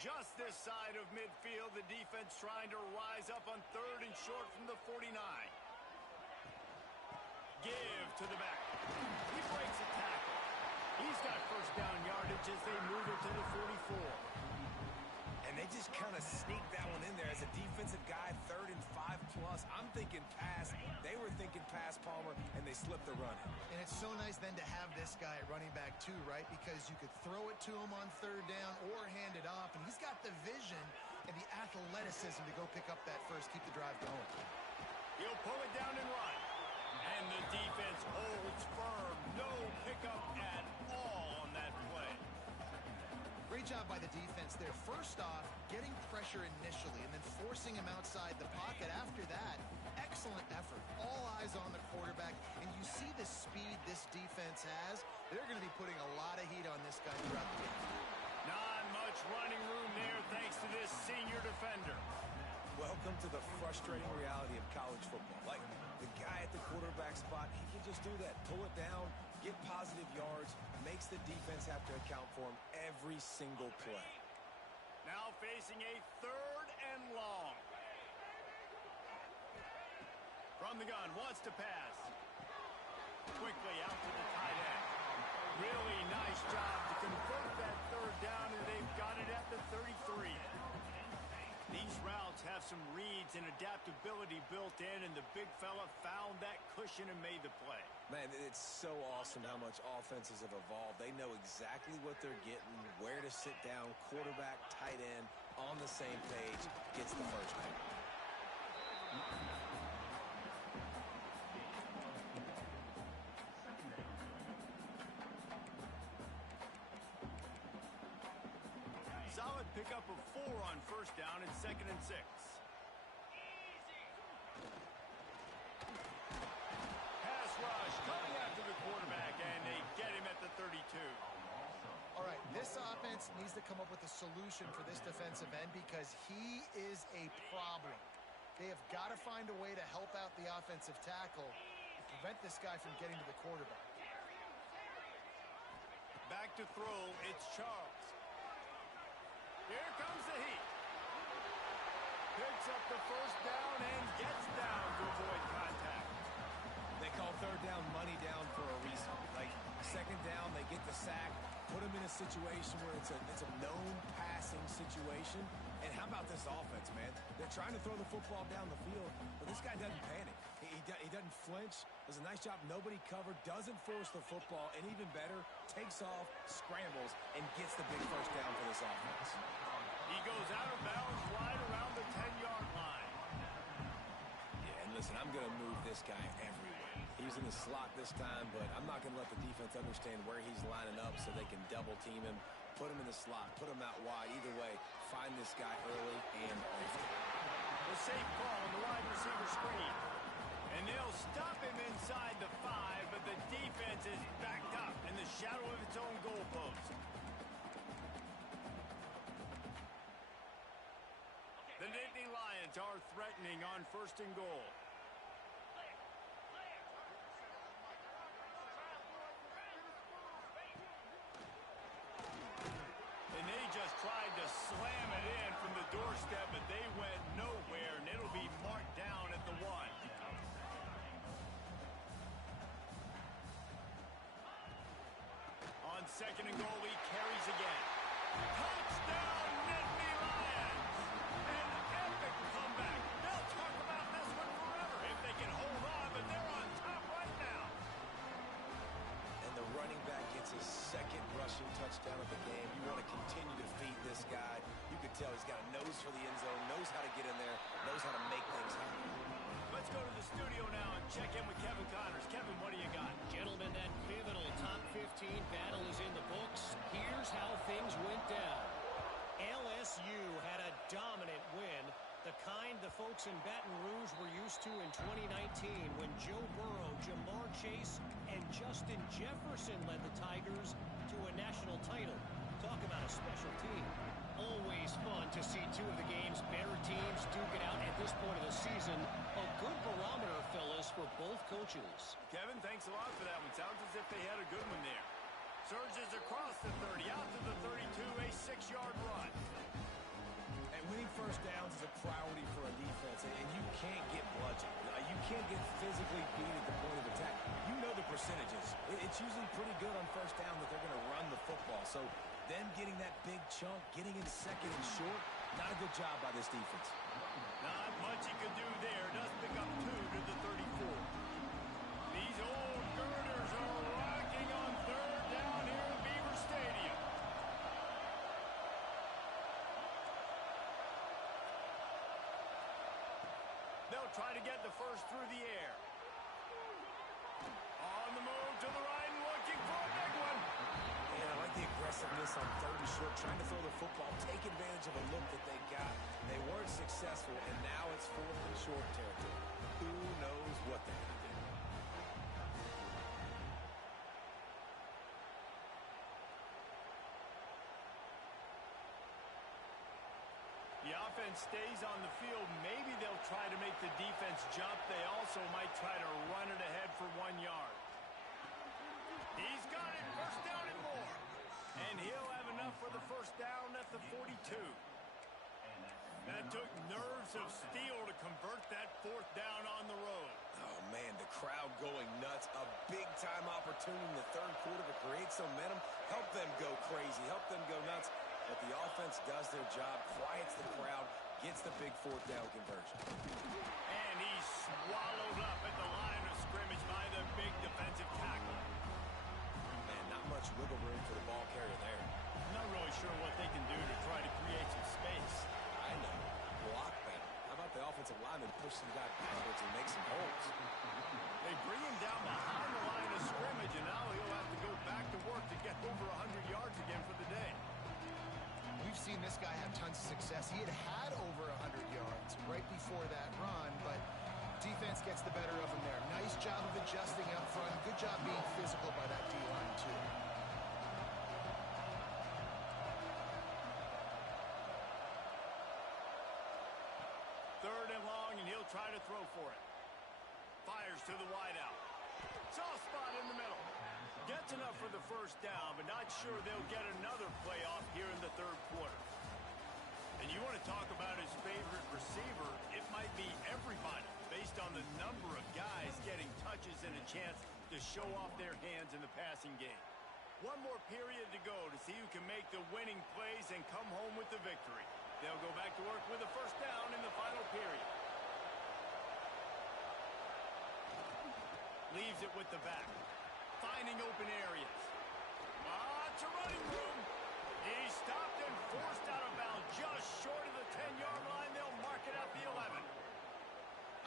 Just this side of midfield, the defense trying to rise up on 3rd and short from the 49. Give to the back. He breaks a tackle. He's got first down yardage as they move it to the 44. And they just kind of sneaked that one in there as a defensive guy, 3rd and 5+. I'm thinking pass. They were thinking pass, Palmer, and they slipped the run in. And it's so nice then to have this guy at running back too, right? Because you could throw it to him on 3rd down or hand it off, and he's got the vision and the athleticism to go pick up that first, keep the drive going. He'll pull it down and run. And the defense holds firm. No pickup at all on that play. Great job by the defense there. First off, getting pressure initially and then forcing him outside the pocket. After that, excellent effort. All eyes on the quarterback. And you see the speed this defense has. They're going to be putting a lot of heat on this guy throughout the game. Not much running room there thanks to this senior defender. Welcome to the frustrating reality of college football. Like, the guy at the quarterback spot, he can just do that. Pull it down, get positive yards, makes the defense have to account for him every single play. Now facing a 3rd and long. From the gun, wants to pass. Quickly out to the tight end. Really nice job to convert that 3rd down, and they've got it at the 33. These routes have some reads and adaptability built in, and the big fella found that cushion and made the play. Man, it's so awesome how much offenses have evolved. They know exactly what they're getting, where to sit down, quarterback, tight end, on the same page, gets the first down. Solid pickup of 4 on first down and 2nd and 6. Pass rush coming after the quarterback, and they get him at the 32. All right, this offense needs to come up with a solution for this defensive end because he is a problem. They have got to find a way to help out the offensive tackle and prevent this guy from getting to the quarterback. Back to throw, it's Charles. Here comes the heat. Picks up the first down and gets down to avoid contact. They call 3rd down money down for a reason. Like, 2nd down, they get the sack, put them in a situation where it's a known passing situation. And how about this offense, man? They're trying to throw the football down the field, but this guy doesn't panic. He doesn't flinch. Does a nice job. Nobody covered. Doesn't force the football. And even better, takes off, scrambles, and gets the big first down for this offense. He goes out of bounds right around the 10-yard line. Yeah, and listen, I'm going to move this guy everywhere. He's in the slot this time, but I'm not going to let the defense understand where he's lining up so they can double team him, put him in the slot, put him out wide. Either way, find this guy early and often. The safe call on the wide receiver screen. And they'll stop him inside the 5, but the defense is backed up in the shadow of its own goalpost. The Nittany Lions are threatening on 1st and goal. And they just tried to slam it in from the doorstep, but they went nowhere, and it'll be marked down at the 1. On 2nd and goal, he carries again. Touchdown, Nittany Lions! An epic comeback. They'll talk about this one forever if they can hold on, but they're on top right now. And the running back gets his 2nd rushing touchdown of the game. You want to continue to feed this guy. You can tell he's got a nose for the end zone, knows how to get in there, knows how to make things happen. Let's go to the studio now and check in with Kevin Connors. Kevin, what do you got? Gentlemen, that pivotal top 15 battle is in the books. Here's how things went down. LSU had a dominant win, the kind the folks in Baton Rouge were used to in 2019 when Joe Burrow, Jamar Chase, and Justin Jefferson led the Tigers to a national title. Talk about a special team. Always fun to see 2 of the game's better teams duke it out at this point of the season. A good barometer, fellas, for both coaches. Kevin, thanks a lot for that one. Sounds as if they had a good one there. Surges across the 30, out to the 32, a 6-yard run. And winning first downs is a priority for a defense, and you can't get bludgeoned. You can't get physically beat at the point of attack, you know the percentages. It's usually pretty good on first down that they're going to run the football. So them getting that big chunk, getting in second and short, not a good job by this defense. Not much he could do there. Does pick up 2 to the 34. These old girders are rocking on third down here at Beaver Stadium. They'll try to get the first through the air. On the move to the right and looking for a big one. Yeah, I like the aggressiveness on third and short, trying to throw the football, take advantage of a look that they got. They weren't successful, and now it's fourth and short territory. Who knows what they're going to do? The offense stays on the field. Maybe they'll try to make the defense jump. They also might try to run it ahead for 1 yard. He's got it. First down and more. And he'll have enough for the first down at the 42. That took nerves of steel to convert that fourth down on the road. Oh, man, the crowd going nuts. A big-time opportunity in the third quarter to create some momentum. Help them go crazy. Help them go nuts. But the offense does their job, quiets the crowd, gets the big fourth down conversion. And he's swallowed up at the line of scrimmage by the big defensive tackle. Man, not much wiggle room for the ball carrier there. I'm not really sure what they can do to try to create some space. I know. Block better. How about the offensive lineman push some guy backwards and make some holes? They bring him down behind the line of scrimmage, and now he'll have to go back to work to get over 100 yards again for the day. We've seen this guy have tons of success. He had over 100 yards right before that run, but defense gets the better of him there. Nice job of adjusting up front. Good job being physical by that D-line, too. Third and long, and he'll try to throw for it. Fires to the wideout. Soft spot in the middle. Gets enough for the first down, but not sure they'll get another playoff here in the third quarter. And you want to talk about his favorite receiver, it might be everybody, based on the number of guys getting touches and a chance to show off their hands in the passing game. One more period to go to see who can make the winning plays and come home with the victory. They'll go back to work with a first down in the final period. Leaves it with the back. Finding open areas. It's a running room. He's stopped and forced out of bounds just short of the 10-yard line. They'll mark it at the 11.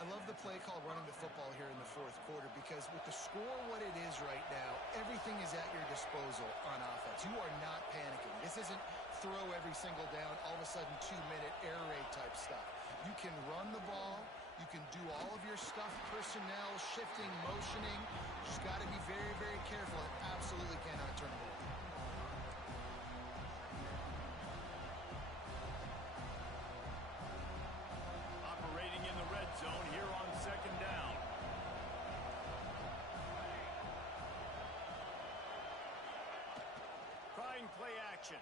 I love the play call running the football here in the fourth quarter because with the score what it is right now, everything is at your disposal on offense. You are not panicking. This isn't throw every single down, all of a sudden 2-minute air raid type stuff. You can run the ball. You can do all of your stuff, personnel, shifting, motioning. Just got to be very, very careful. It absolutely cannot turn the ball. Operating in the red zone here on second down. Trying play action.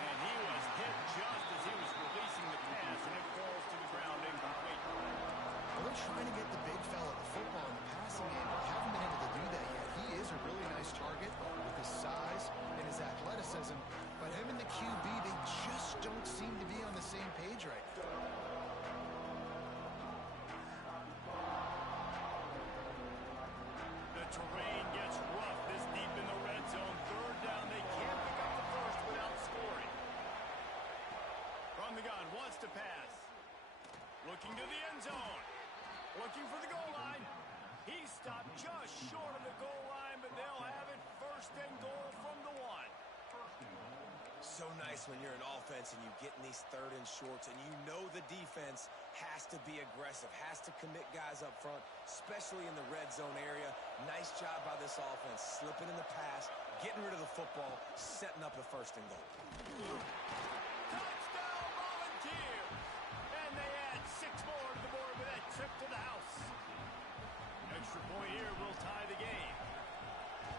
And he was hit just as he was releasing the pass, and it falls to the ground incomplete. Well, they're trying to get the big fella the football in the passing game, but haven't been able to do that yet. He is a really nice target with his size and his athleticism, but him and the QB, they just don't seem to be on the same page right now. The terrain gets rough this deep in the red zone. Third down, they can't pick up the first without scoring. From the gun, wants to pass. Looking to the end zone. Looking for the goal line. He stopped just short of the goal line, but they'll have it first and goal from the 1. So nice when you're an offense and you get in these third and shorts and you know the defense has to be aggressive, has to commit guys up front, especially in the red zone area. Nice job by this offense, slipping in the pass, getting rid of the football, setting up the first and goal. Touchdown, Volunteer! And they add 6 more to the board with that trip to the house. Extra point here will tie the game.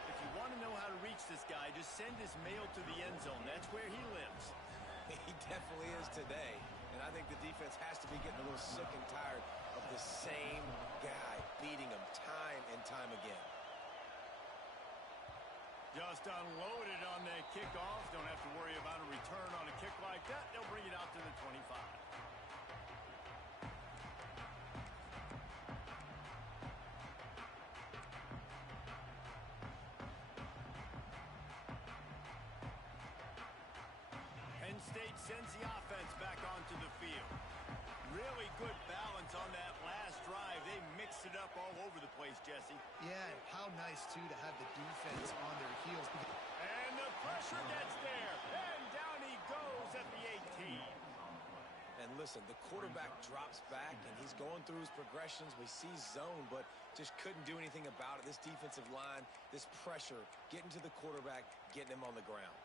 If you want to know how to reach this guy, just send his mail to the end zone. That's where he lives. He definitely is today. And I think the defense has to be getting a little sick and tired of the same time again. Just unloaded on that kickoff. Don't have to worry about a return on a kick like that. They'll bring it out to the 25. Penn State sends the offense back onto the field. Really good balance on that last drive. They mixed it up all over the place, Jesse. Yeah, how nice, too, to have the defense on their heels. And the pressure gets there. And down he goes at the 18. And listen, the quarterback drops back, and he's going through his progressions. We see zone, but just couldn't do anything about it. This defensive line, this pressure, getting to the quarterback, getting him on the ground.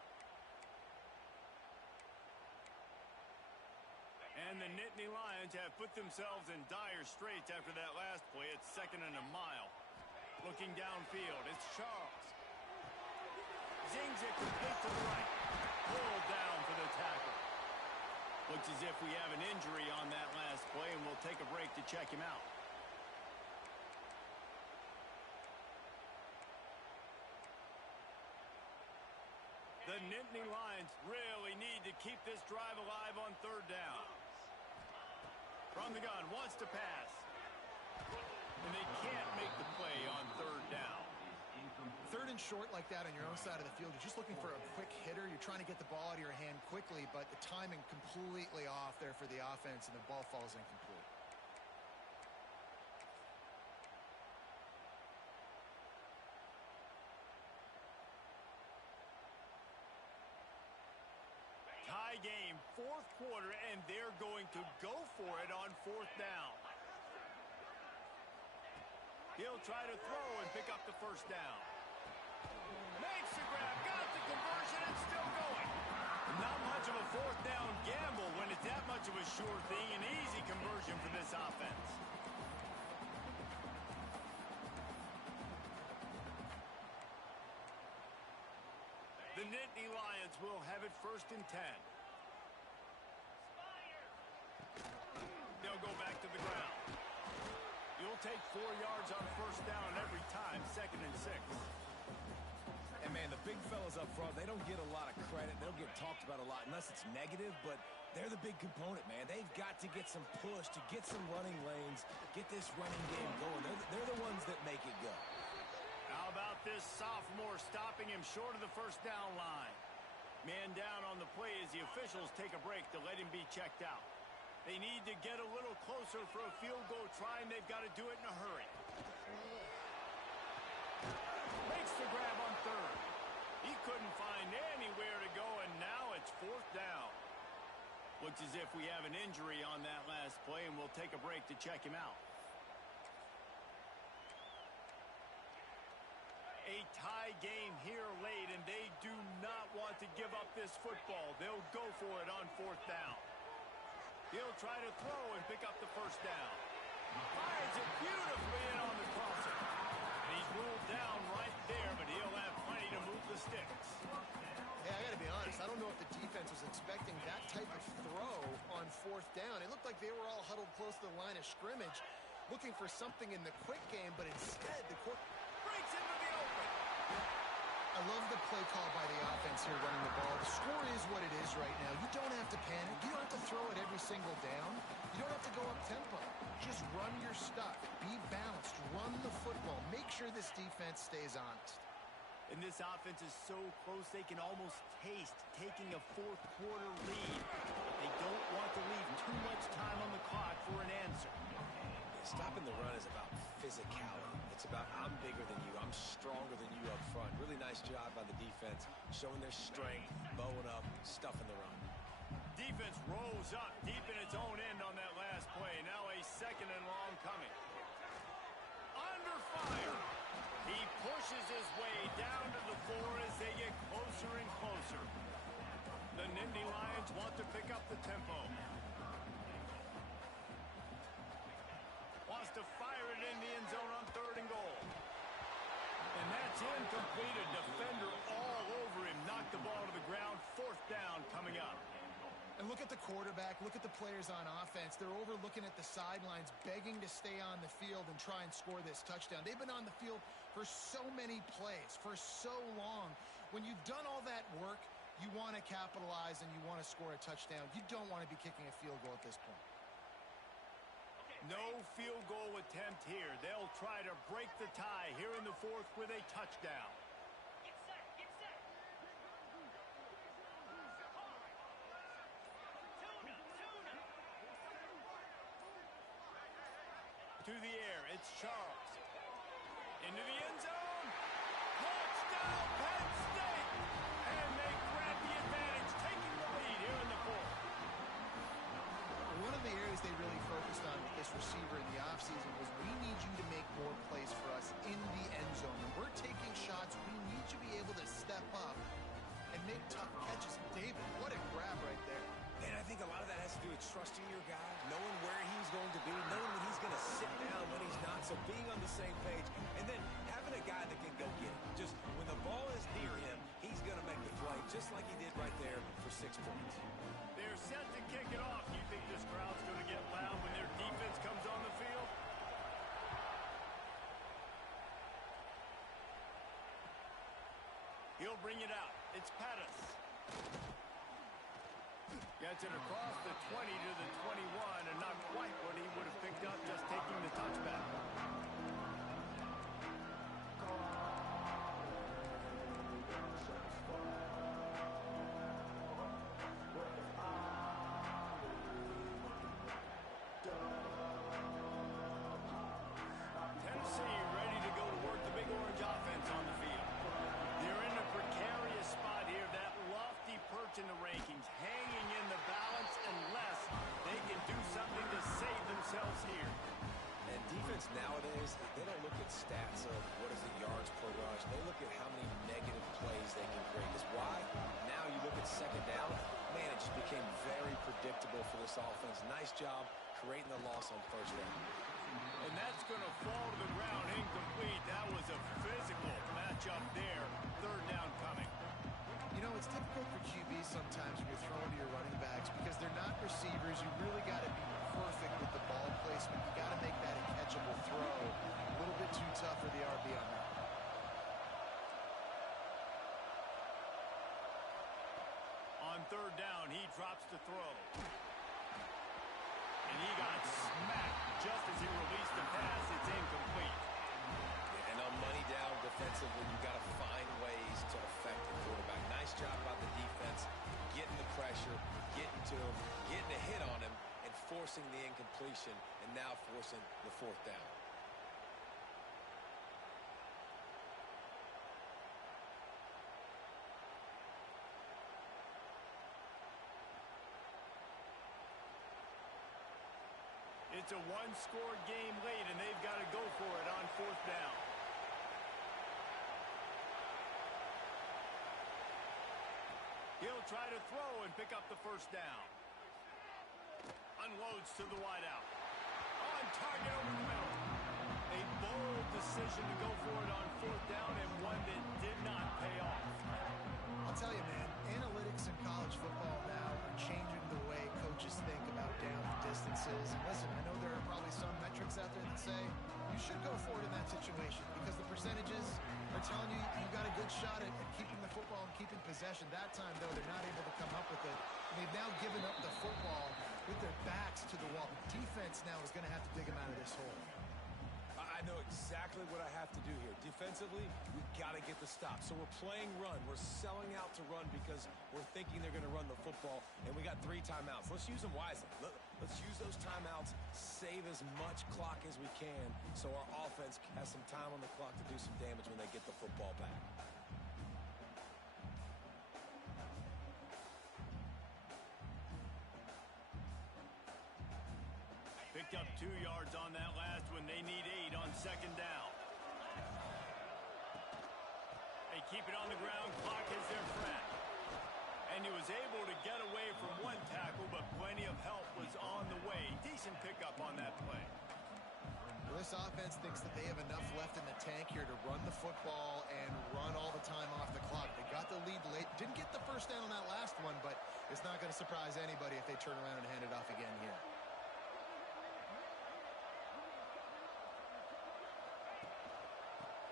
And the Nittany Lions have put themselves in dire straits after that last play. It's 2nd and a mile. Looking downfield, it's Charles. Zings it complete to the right. Pulled down for the tackle. Looks as if we have an injury on that last play, and we'll take a break to check him out. The Nittany Lions really need to keep this drive alive on 3rd down. From the gun, wants to pass. And they can't make the play on 3rd down. 3rd and short like that on your own side of the field. You're just looking for a quick hitter. You're trying to get the ball out of your hand quickly, but the timing completely off there for the offense, and the ball falls incomplete. Tie game, 4th quarter, and they're going to go for it on 4th down. He'll try to throw and pick up the 1st down. Makes the grab, got the conversion, and still going. Not much of a 4th down gamble when it's that much of a sure thing. An easy conversion for this offense. The Nittany Lions will have it 1st and 10. They'll go back to the ground. You'll take 4 yards on 1st down every time, 2nd and 6. And, man, the big fellas up front, they don't get a lot of credit. They don't get talked about a lot unless it's negative, but they're the big component, man. They've got to get some push, to get some running lanes, get this running game going. They're the ones that make it go. How about this sophomore stopping him short of the 1st down line? Man down on the play as the officials take a break to let him be checked out. They need to get a little closer for a field goal try, and they've got to do it in a hurry. Makes the grab on 3rd. He couldn't find anywhere to go, and now it's 4th down. Looks as if we have an injury on that last play, and we'll take a break to check him out. A tie game here late, and they do not want to give up this football. They'll go for it on 4th down. He'll try to throw and pick up the 1st down. Fires it beautifully in on the crosser. And he's ruled down right there, but he'll have plenty to move the sticks. Hey, I got to be honest. I don't know if the defense was expecting that type of throw on 4th down. It looked like they were all huddled close to the line of scrimmage, looking for something in the quick game, but instead the Breaks into the open. I love the play call by the offense here running the ball. The score is what it is right now. You don't have to panic. You don't have to throw it every single down. You don't have to go up tempo. Just run your stuff. Be balanced. Run the football. Make sure this defense stays honest. And this offense is so close they can almost taste taking a 4th quarter lead. They don't want to leave too much time on the clock for an answer. Stopping the run is about physicality. It's about I'm bigger than you. I'm stronger than you up front. Really nice job by the defense, showing their strength, bowing up, stuffing the run. Defense rolls up deep in its own end on that last play. Now a 2nd and long coming. Under fire. He pushes his way down to the floor as they get closer and closer. The Nittany Lions want to pick up the tempo. Wants to fire it in the end zone on 3rd and goal. And that's incomplete. A defender all over him. Knocked the ball to the ground. 4th down coming up. And look at the quarterback, look at the players on offense. They're over looking at the sidelines, begging to stay on the field and try and score this touchdown. They've been on the field for so many plays, for so long. When you've done all that work, you want to capitalize and you want to score a touchdown. You don't want to be kicking a field goal at this point. No field goal attempt here. They'll try to break the tie here in the fourth with a touchdown. To the air, it's Charles. Into the end zone. Touchdown, Penn State! And they grab the advantage, taking the lead here in the fourth. One of the areas they really focused on with this receiver in the offseason was we need you to make more plays for us in the end zone. When we're taking shots, we need you to be able to step up and make tough catches. David, what a grab right there. And I think a lot of that has to do with trusting your guy, knowing where he's going to be, knowing when he's going to sit down, when he's not, so being on the same page, and then having a guy that can go get it. Just when the ball is near him, he's going to make the play, just like he did right there for 6 points. They're set to kick it off. You think this crowd's going to get loud when their defense comes on the field? He'll bring it out. It's Pettis. Gets it across the 20 to the 21, and not quite what he would have picked up just taking the touchback. Tennessee ready to go to work the Big Orange offense on the field. They're in a precarious spot here, that lofty perch in the rankings, hanging in the balance unless they can do something to save themselves here. And defense nowadays, they don't look at stats of what is it, yards per rush. They look at how many negative plays they can create. Because why? Now you look at second down, man, it just became very predictable for this offense. Nice job creating the loss on first down. And that's going to fall to the ground incomplete. That was a physical matchup there. Third down coming. You know, it's difficult for QBs sometimes when you're throwing to your running backs because they're not receivers. You really got to be perfect with the ball placement. You got to make that a catchable throw. A little bit too tough for the RB on that. On third down, he drops the throw. And he got smacked just as he released the pass. It's incomplete. And on money down defensively, you got to find ways to affect the quarterback. Nice job by the defense, getting the pressure, getting to him, getting a hit on him, and forcing the incompletion, and now forcing the fourth down. It's a one-score game late, and they've got to go for it on fourth down. He'll try to throw and pick up the first down. Unloads to the wideout. On target over the middle. A bold decision to go for it on fourth down, and one that did not pay off. I'll tell you, man, analytics in college football now are changing the way coaches think about down distances. And listen, I know there are probably some metrics out there that say you should go for it in that situation because the percentages are telling you you got a good shot at keeping the football and keeping possession. That time, though, they're not able to come up with it. And they've now given up the football with their backs to the wall. The defense now is going to have to dig them out of this hole. I know exactly what I have to do here. Defensively, we've got to get the stop. So we're playing run. We're selling out to run because we're thinking they're going to run the football, and we got 3 timeouts. Let's use them wisely. Let's use those timeouts, save as much clock as we can so our offense has some time on the clock to do some damage when they get the football back. Picked up 2 yards on that last one. They need 8 on second down. They keep it on the ground. Clock is their friend. And he was able to get away from one tackle, but plenty of help was on the way. Decent pickup on that play. Well, this offense thinks that they have enough left in the tank here to run the football and run all the time off the clock. They got the lead late. Didn't get the first down on that last one, but it's not going to surprise anybody if they turn around and hand it off again here.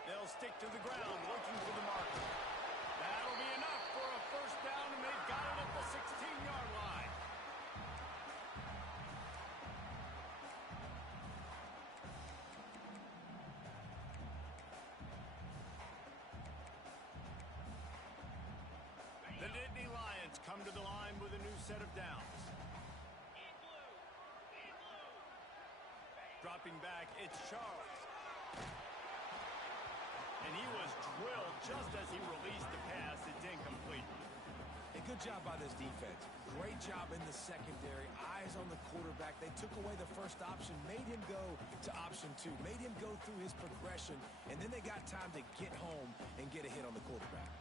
They'll stick to the ground looking for the marker. That'll be enough for a first down, and they've got it at the 16-yard line. The Dynasty Lions come to the line with a new set of downs. Dropping back, it's Charles. And he was drilled just as he released the pass. It's incomplete. A good job by this defense. Great job in the secondary. Eyes on the quarterback. They took away the first option, made him go to option 2, made him go through his progression, and then they got time to get home and get a hit on the quarterback.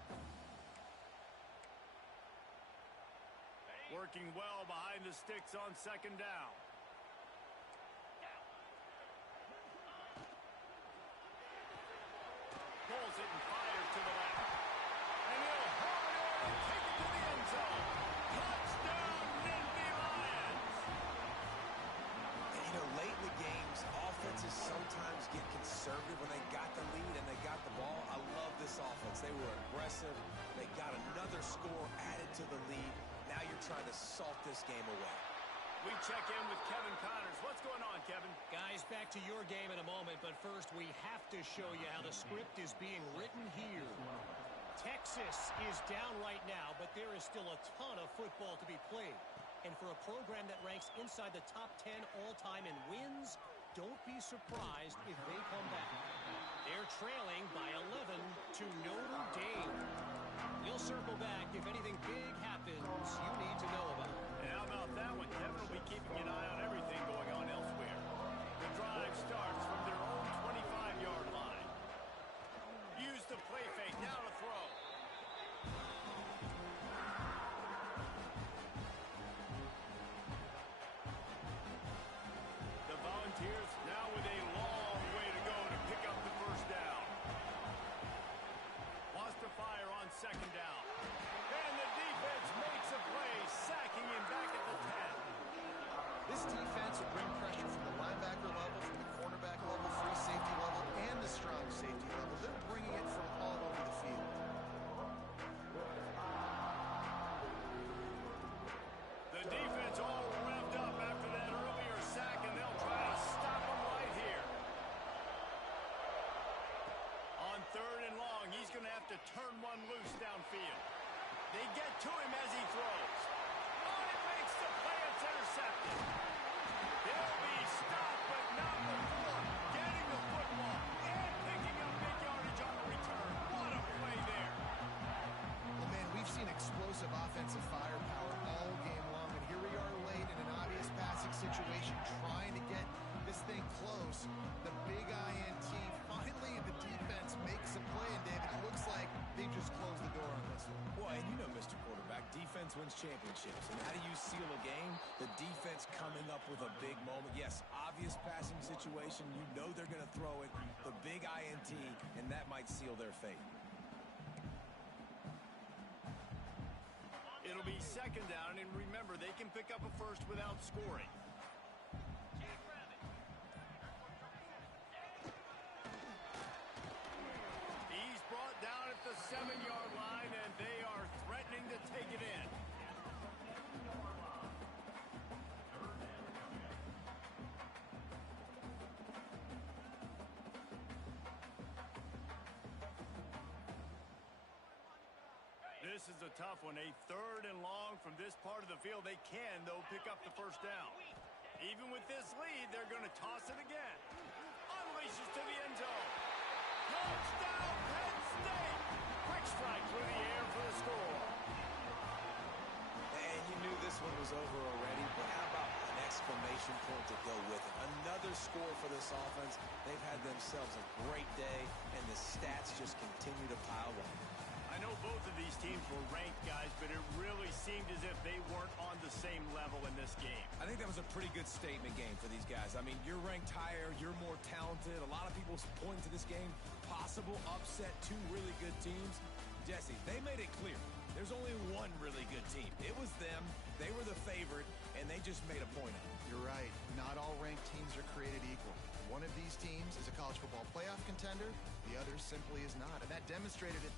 Working well behind the sticks on second down. Pulls it and fires to the left. And he'll hold it and take it to the end zone. Touchdown, Dynasty Lions! And, you know, late in the games, offenses sometimes get conservative when they got the lead and they got the ball. I love this offense. They were aggressive. They got another score added to the lead. Now you're trying to salt this game away. We check in with Kevin Connors. What's going on, Kevin? Guys, back to your game in a moment, but first we have to show you how the script is being written here. Texas is down right now, but there is still a ton of football to be played. And for a program that ranks inside the top 10 all-time in wins, don't be surprised if they come back. They're trailing by 11 to Notre Dame. We'll circle back if anything big happens you need to know about. And how about that one? Kevin will be keeping an eye on everything going on elsewhere. The drive starts from their own 25-yard line. Use the play fake. Now to throw. The Volunteers now with a long way to go to pick up the first down. Wants to fire on second down. And the defense makes a play, sacking him back at the 10. This defense will bring pressure from the linebacker level, from the cornerback level, free safety level, and the strong safety level. They're bringing it from all over the field. The defense all revved up after that earlier sack, and they'll try to stop him right here. On third and long, he's going to have to turn one loose downfield. They get to him as he throws. Oh, it makes the play. It's intercepted. He'll be stopped, but not before getting the football and picking up big yardage on the return. What a play there. Well, man, we've seen explosive offensive firepower all game long, and here we are late in an obvious passing situation, trying to get this thing close. The big INT, finally the defense makes a play, and David, it looks like they just closed the door on this one. Well, and you know, Mr. Quarterback, defense wins championships. And how do you seal a game? The defense coming up with a big moment. Yes, obvious passing situation. You know they're going to throw it. The big INT, and that might seal their fate. It'll be second down, and remember, they can pick up a first without scoring. He's brought down at the 7-yard line, and they are threatening to take it in. This is a tough one. A third and long from this part of the field. They can, though, pick up the first down. Even with this lead, they're going to toss it again. Unleashes to the end zone. Touchdown, Penn State! Quick strike through the air for the score. And you knew this one was over already, but how about an exclamation point to go with it? Another score for this offense. They've had themselves a great day, and the stats just continue to pile up. I know both of these teams were ranked, guys, but it really seemed as if they weren't on the same level in this game. I think that was a pretty good statement game for these guys. I mean, you're ranked higher, you're more talented. A lot of people point to this game, possible upset, two really good teams. Jesse, they made it clear. There's only one really good team. It was them. They were the favorite, and they just made a point of it. You're right. Not all ranked teams are created equal. One of these teams is a college football playoff contender. The other simply is not. And that demonstrated it